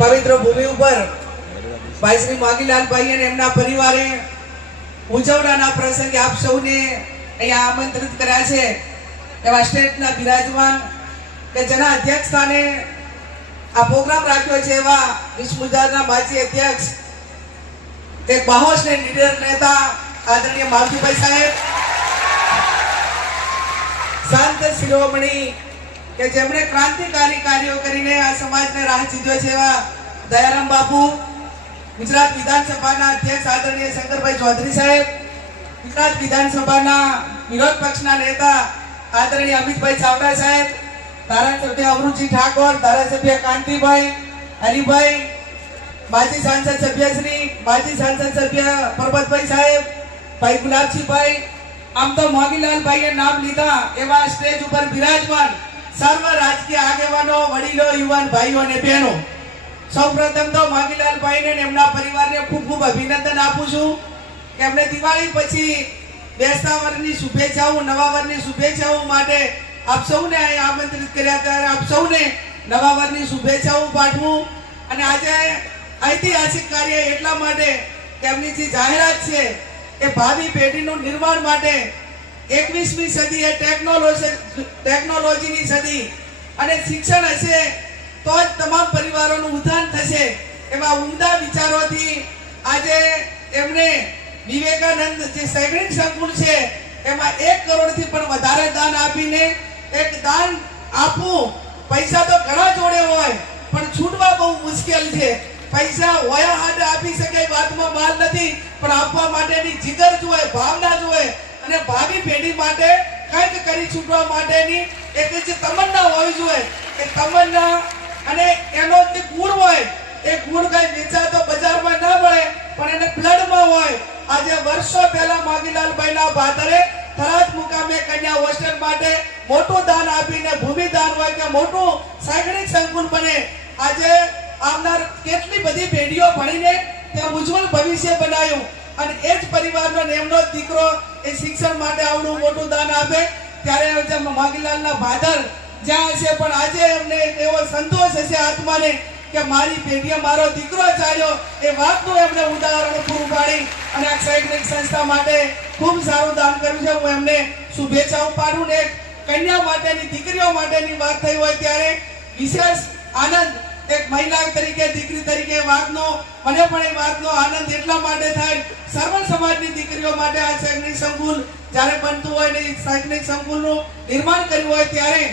પવિત્ર ભૂમિ ઉપર ભાઈ શ્રી માગીલાલભાઈ અને એમના પરિવારે ઉજવણાના પ્રસંગે આપ સૌને અહીંયા આમંત્રિત કર્યા છે એવા સ્ટેટના બિરાજમાન કે જેના અધ્યક્ષ સ્થાને આ પ્રોગ્રામ રાખ્યો છે એવા વિશ્વ ગુજરાતના માજી અધ્યક્ષ તે બાહોશને લીડર નેતા આદરણીય માવજીભાઈ સાહેબ શાંત શિરોમણી કે જેમણે ક્રાંતિકારી કાર્યો કરીને આ સમાજને રાહ ચીધ્યો છે એવા દયારામ બાપુ ગુજરાત વિધાનસભાના અધ્યક્ષ આદરણીય શંકરભાઈ ચૌધરી સાહેબ ગુજરાત વિધાનસભાના વિરોધ પક્ષના નેતા આદરણીય અમિતભાઈ ચાવડા સાહેબ ધારાસભ્ય અમૃતજી ઠાકોર ધારાસભ્ય કાંતિભાઈ હરિભાઈ માજી સાંસદ સભ્યશ્રી માજી સાંસદ સભ્ય પરબતભાઈ સાહેબ ભાઈ ગુલાબસિંહભાઈ આમ તો મોગીલાલભાઈએ નામ લીધા એવા સ્ટેજ ઉપર બિરાજમાન સર્વ રાજકીય આગેવાનો વડીલો યુવાન ભાઈઓ અને બહેનો સૌપ્રથમ તો માગીલાલભાઈને અને એમના પરિવારને ખૂબ ખૂબ અભિનંદન આપું છું કે એમને દિવાળી પછી બેસતા વર્ષની શુભેચ્છાઓ નવા વર્ષની શુભેચ્છાઓ માટે આપ સૌને આમંત્રિત કર્યા ત્યારે આપ સૌને નવા વર્ષની શુભેચ્છાઓ પાઠવું અને આજે ઐતિહાસિક કાર્ય એટલા માટે કે એમની જે જાહેરાત છે એ ભાવિ પેઢીનું નિર્માણ માટે એકવીસમી સદી એ ટેકનોલોજી ટેકનોલોજીની સદી અને શિક્ષણ હશે તો જ તમામ પરિવારોનું ઉત્થાન થશે એમાં ઉમદા વિચારોથી આજે એમને વિવેકાનંદ જે શૈક્ષણિક સંકુલ છે એમાં એક કરોડથી પણ વધારે દાન આપીને એક દાન આપવું પૈસા તો ઘણા જોડે હોય પણ છૂટવા બહુ મુશ્કેલ છે પૈસા હોયા હાથ આપી શકે વાતમાં માલ નથી પણ આપવા માટેની જીગર જોઈએ ભાવના જોઈએ અને ભાવિ પેઢી માટે કંઈક કરી છૂટવા માટેની એક જે તમન્ના હોવી જોઈએ એ તમન્ના અને એનો જે ગુણ હોય એ ગુણ કઈ વેચાતો બજારમાં ના મળે પણ એને બ્લડમાં હોય આજે વર્ષો પહેલા માગીલાલભાઈના ભાદરે થરાદ મુકામે કન્યા હોસ્ટેલ માટે મોટું દાન આપીને ભૂમિ દાન હોય કે મોટું શૈક્ષણિક સંકુલ બને આજે આવનાર કેટલી બધી પેઢીઓ ભણીને ત્યાં ઉજ્જવળ ભવિષ્ય બનાવ્યું અને એ જ પરિવારનો એમનો દીકરો એ શિક્ષણ માટે આવડું મોટું દાન આપે ત્યારે માગીલાલના ભાદર જ્યાં હશે પણ આજે એમને એવો સંતોષ હશે આત્માને કે મારી પેઢીએ મારો દીકરો ચાલ્યો એ વાતનું એમને ઉદાહરણ પૂરું પાડી અને આ શૈક્ષણિક સંસ્થા માટે ખૂબ સારું દાન કર્યું છે હું એમને શુભેચ્છાઓ પાડું ને કન્યા માટેની દીકરીઓ માટેની વાત થઈ હોય ત્યારે વિશેષ આનંદ એક મહિલા તરીકે દીકરી તરીકે વાતનો મને પણ એ વાતનો આનંદ એટલા માટે થાય સર્વ સમાજની દીકરીઓ માટે આ શૈક્ષણિક સંકુલ જ્યારે બનતું હોય ને શૈક્ષણિક સંકુલનું નિર્માણ કર્યું હોય ત્યારે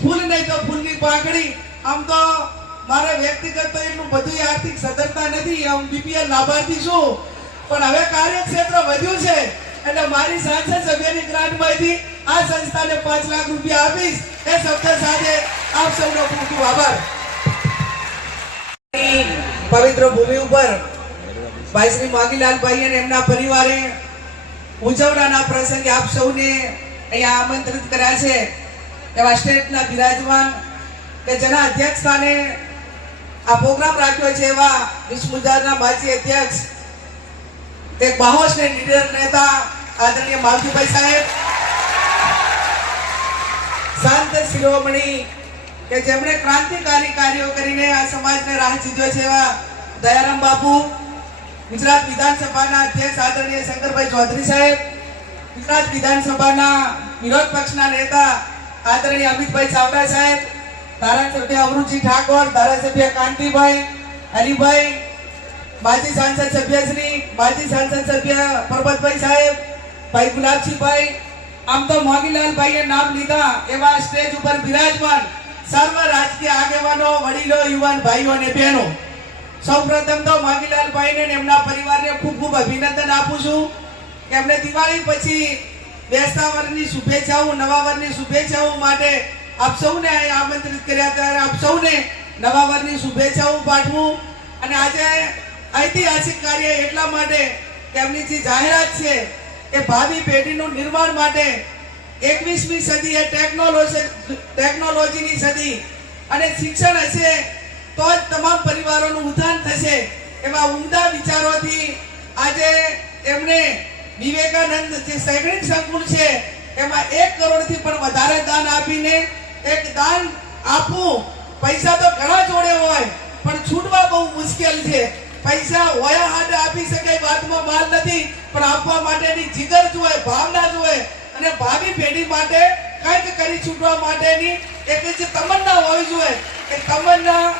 ફૂલ નહીં તો ફૂલની પાંખડી આમ તો મારે વ્યક્તિગત તો એટલું બધું આર્થિક સદ્ધરતા નથી આમ બીપીએલ લાભાર્થી છું પણ હવે કાર્યક્ષેત્ર વધ્યું છે એટલે મારી સાંસદ સભ્યની ગ્રાન્ટમાંથી આ સંસ્થાને પાંચ લાખ રૂપિયા આપીશ એ શબ્દ સાથે આપ સૌનો ખૂબ ખૂબ આભાર પવિત્ર ભૂમિ ઉપર ભાઈ શ્રી માગીલાલભાઈ અને એમના પરિવારે ઉજવણાના પ્રસંગે આપ સૌને અહીંયા આમંત્રિત કર્યા છે એવા સ્ટેટના બિરાજમાન કે જેના અધ્યક્ષ સ્થાને આ પ્રોગ્રામ રાખ્યો છે એવા વિશ્વજારના માજી અધ્યક્ષ તે બાહોશને લીડર નેતા આદરણીય માલતીભાઈ સાહેબ શાંત શિરોમણી કે જેમણે ક્રાંતિકારી કાર્યો કરીને આ સમાજને રાહ ચીધ્યો છે એવા દયારામ બાપુ ગુજરાત વિધાનસભાના અધ્યક્ષ આદરણીય શંકરભાઈ ચૌધરી સાહેબ ગુજરાત વિધાનસભાના વિરોધ પક્ષના નેતા આદરણીય અમિતભાઈ ચાવડા સાહેબ ધારાસભ્ય અમૃતજી ઠાકોર ધારાસભ્ય કાંતિભાઈ હરિભાઈ માજી સાંસદ સભ્યશ્રી માજી સાંસદ સભ્ય પરબતભાઈ સાહેબ ભાઈ ગુલાબસિંહભાઈ આમ તો મોગીલાલભાઈએ નામ લીધા એવા સ્ટેજ ઉપર બિરાજમાન સર્વ રાજકીય આગેવાનો વડીલો યુવાન ભાઈઓ અને બહેનો સૌપ્રથમ તો માગીલાલભાઈને અને એમના પરિવારને ખૂબ ખૂબ અભિનંદન આપું છું કે એમને દિવાળી પછી બેસતા વર્ષની શુભેચ્છાઓ નવા વર્ષની શુભેચ્છાઓ માટે આપ સૌને આમંત્રિત કર્યા ત્યારે આપ સૌને નવા વર્ષની શુભેચ્છાઓ પાઠવું અને આજે ઐતિહાસિક કાર્ય એટલા માટે કે એમની જે જાહેરાત છે એ ભાવિ પેઢીનું નિર્માણ માટે એકવીસમી સદી એ ટેકનોલોજી ટેકનોલોજીની સદી અને શિક્ષણ હશે તો જ તમામ પરિવારોનું ઉત્થાન થશે એમાં ઉમદા વિચારોથી આજે એમને વિવેકાનંદ જે શૈક્ષણિક સંકુલ છે એમાં એક કરોડથી પણ વધારે દાન આપીને એક દાન આપવું પૈસા તો ઘણા જોડે હોય પણ છૂટવા બહુ મુશ્કેલ છે પૈસા હોયા હાડ આપી શકાય વાતમાં માલ નથી પણ આપવા માટેની જીગર ભાવિ પેઢી માટે કંઈક કરી છૂટવા માટેની એક જે તમન્ના હોવી જોઈએ એ તમન્ના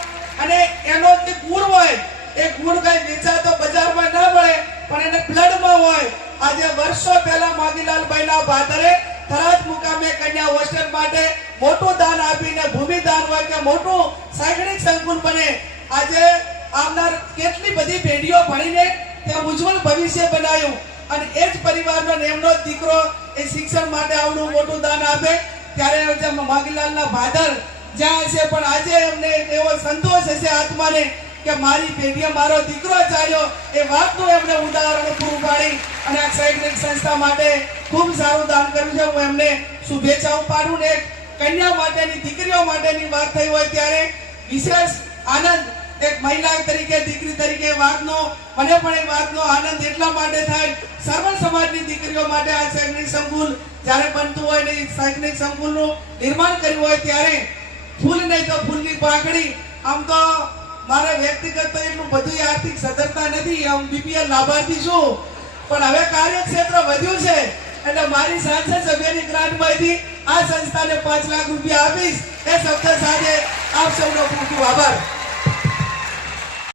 અને એનો જે ગુણ હોય એ ગુણ કઈ વેચાતો બજારમાં ના મળે પણ એને બ્લડમાં હોય આજે વર્ષો પહેલા માગીલાલભાઈના ભાદરે થરાદ મુકામે કન્યા હોસ્ટેલ માટે મોટું દાન આપીને ભૂમિદાન હોય કે મોટું શૈક્ષણિક સંકુલ બને આજે આવનાર કેટલી બધી પેઢીઓ ભણીને ત્યાં ઉજ્જવળ ભવિષ્ય બનાવ્યું અને એ જ પરિવારનો એમનો દીકરો એ શિક્ષણ માટે આવનું મોટું દાન આપે ત્યારે માગીલાલના ભાદર જ્યાં હશે પણ આજે એમને એવો સંતોષ હશે આત્માને કે મારી પેઢીએ મારો દીકરો ચાલ્યો એ વાતનું એમને ઉદાહરણ પૂરું પાડી અને આ શૈક્ષણિક સંસ્થા માટે ખૂબ સારું દાન કર્યું છે હું એમને શુભેચ્છાઓ પાડું ને કન્યા માટેની દીકરીઓ માટેની વાત થઈ હોય ત્યારે વિશેષ આનંદ એક મહિલા તરીકે દીકરી તરીકે વાતનો મને પણ એ વાતનો આનંદ એટલા માટે થાય સર્વ સમાજની દીકરીઓ માટે આ શૈક્ષણિક સંકુલ જ્યારે બનતું હોય ને શૈક્ષણિક સંકુલનું નિર્માણ કર્યું હોય ત્યારે ફૂલ નહીં તો ફૂલની પાંખડી આમ તો મારે વ્યક્તિગત તો એટલું બધું આર્થિક સદ્ધરતા નથી આમ બીપીએલ લાભાર્થી છું પણ હવે કાર્યક્ષેત્ર વધ્યું છે એટલે મારી સાંસદ સભ્યની ગ્રાન્ટમાંથી આ સંસ્થાને પાંચ લાખ રૂપિયા આપીશ એ શબ્દ સાથે આપ સૌનો ખૂબ ખૂબ આભાર